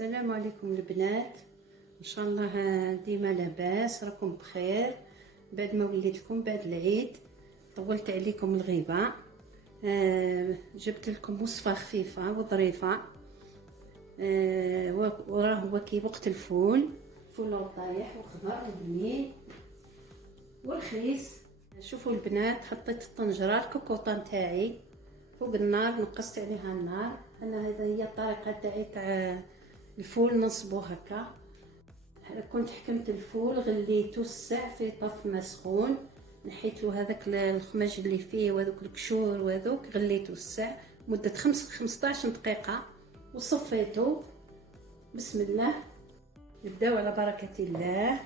السلام عليكم البنات، ان شاء الله ديما لاباس راكم بخير. بعد ما وليت لكم بعد العيد طولت عليكم الغيبه. جبت لكم وصفه خفيفه وظريفه. وراه هو كي وقت الفول طايح وخضر وبنين ورخيص. شوفوا البنات، حطيت الطنجره الكوكوطه تاعي فوق النار، نقصت عليها النار. انا هذه هي الطريقه تاعي تاع الفول نصبو هكا. كنت حكمت الفول غليته الساع في طف مسخون، نحيت له هذاك الخماج اللي فيه وهذوك القشور وهذوك، غليته الساع مده 15 دقيقه وصفيته. بسم الله، نبداو على بركه الله.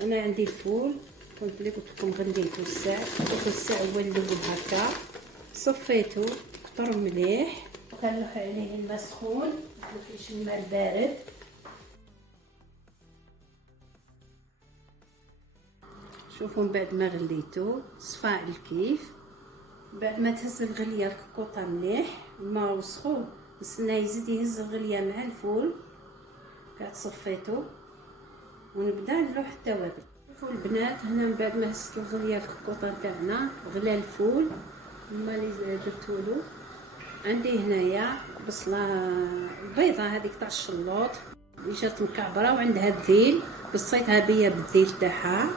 انا عندي الفول كنت اللي قلت لكم غليته الساع، خليته الساع هو الاول هكا، صفيته كثر مليح، كنلوح عليه الماء سخون، مكاينش الماء البارد. شوفوا من بعد ما غليته صفى على الكيف، بعد ما تهز الغليه الكوكوطه مليح، الماء وسخون، نستنى يزيد يهز الغليه مع الفول. قاعد صفيته ونبدا نلوح التوابل. شوفوا البنات، هنا من بعد ما هزت الغليه الكوكوطه تاعنا غلى الفول، الماء اللي درتولو عندي هنايا بصله البيضه هذيك تاع الشلوط اللي جات مكعبره وعندها الذيل، قصيتها بيا بالذيل تاعها،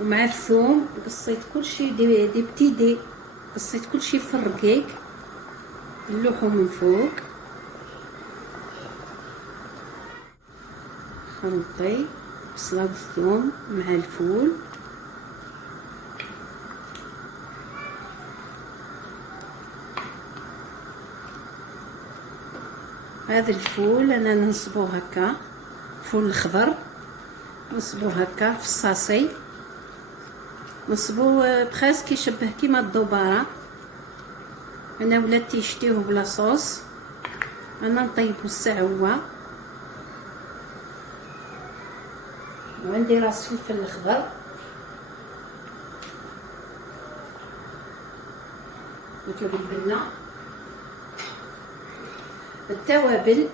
ومع الثوم قصيت كلشي دي بتيدي، قصيت كلشي في الرقيق نلوحو من فوق. خلطي بصله والثوم مع الفول، هذا الفول انا نصبو هكا، فول الخضر نصبو هكا في الصاصي، نصبو بخاس كيشبه كيما الدباره. انا ولات تيشتيوه بلا صوص، انا نطيبو الساع هو. وعندي راس فلفل الخضر، نطلب البنه، التوابل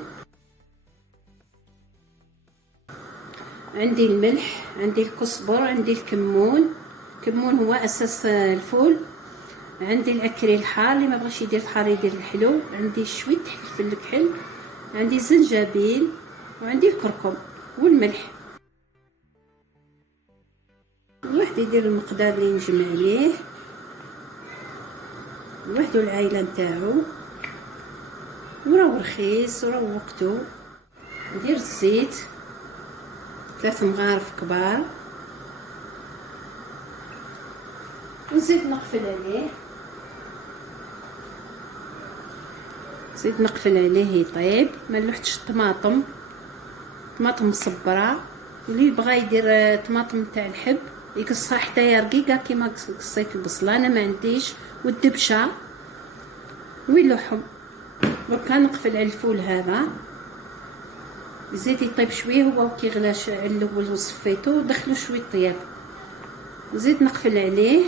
عندي الملح، عندي الكزبر، عندي الكمون هو اساس الفول، عندي الاكريل الحار اللي ما بغاش يدير الحار يدير الحلو، عندي شويه فلفل الكحل، عندي الزنجبيل، وعندي الكركم والملح. الواحد يدير المقدار اللي نجمع عليه، الواحد والعائله نتاعو، وراه رخيص وراه وقتو. ندير الزيت 3 مغارف كبار، ونزيد نقفل عليه، زيد نقفل عليه يطيب. ما نلوحتش الطماطم مصبره، اللي بغى يدير طماطم تاع الحب يقصها حتى رقيقه كيما قصيت البصله، انا ما عنديش، والدبشه ويلوحهم. دركا نقفل على الفول هذا، يزيد يطيب شويه، هو كي غلا الاول وصفيته ودخلو شويه طياب، نزيد نقفل عليه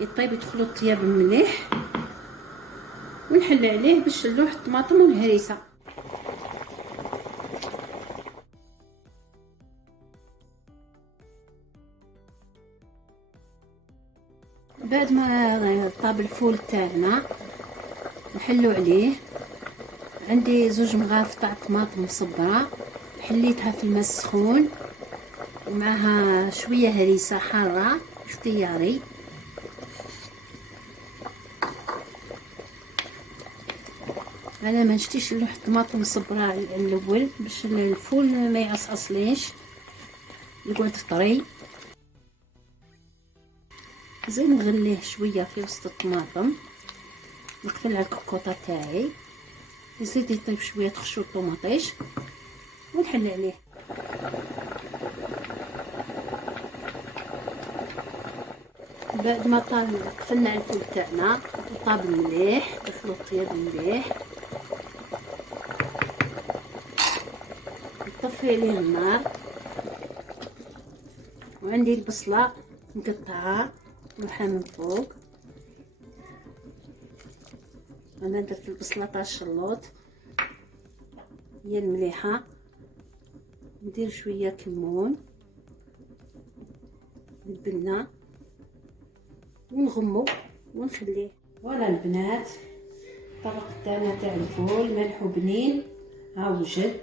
يطيب، يدخلو الطياب مليح، ونحل عليه باش نلوح الطماطم والهريسه. بعد ما طاب الفول تاعنا نحلو عليه. عندي 2 مغارف تاع طماطم مصبره، حليتها في الماء السخون، ومعها شويه هريسه حاره اختياري. انا ما نشتيش نلوح الطماطم مصبره الاول باش الفول ما يعصعصليش، يقعد طري. زين نغليه شويه في وسط الطماطم، نقفل على الكوكوطه تاعي، يزيد يطيب شويه تخشو الطوماطيش، ونحل عليه. بعد ما قفلنا على الفول تاعنا وطاب مليح، دخلو الطياب مليح، نطفي عليه النار. وعندي البصله مقطعه ملوحه من فوق، انا درت البصله تاع الشلوط، هي المليحه. ندير شويه كمون البنه ونغمو ونخليه. فوالا البنات، الطبق تاعنا تاع الفول ملح وبنين ها وجد.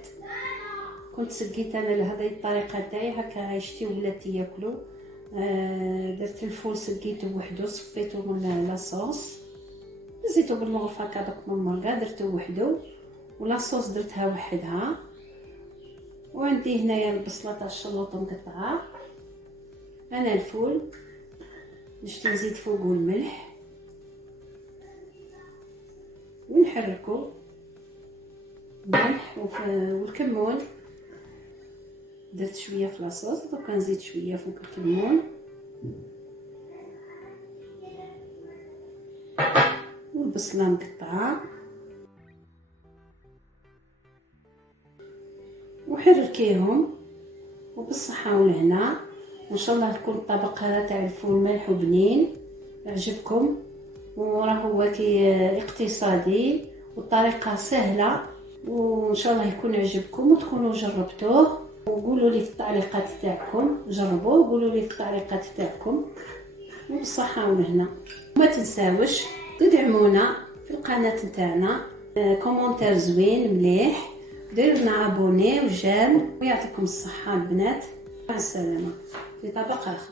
كنت سقيت انا لهذه الطريقه تاعي هكا عيشتي ولاتي ياكلوا. درت الفول سقيته وحده، صفيته من لاصوص، زيتو بالمغرفه هكا دوك من المرقه درته وحده، ولاصوص درتها وحدها. وعندي هنايا البصله تاع الشلوط مقطعه. انا الفول نشتي نزيد فوقو الملح ونحركو الملح والكمون. درت شويه في لاصوص، دوكا نزيد شويه فوق الكمون والبصله مقطعه وحركيهم. وبالصحه والهنا، وان شاء الله يكون الطبق هذا تاع الفول ملح وبنين يعجبكم. وراه هو كي اقتصادي والطريقه سهله، وان شاء الله يكون يعجبكم وتكونوا جربتوه. وقولوا لي في التعليقات تاعكم، جربوه وقولوا لي في التعليقات تاعكم. وبالصحه والهنا، وما تنساوش تدعمونا في القناه تاعنا، كومونتير زوين مليح، ديروا لنا ابوني وجيم. ويعطيكم الصحه البنات، مع السلامه في طبق اخر.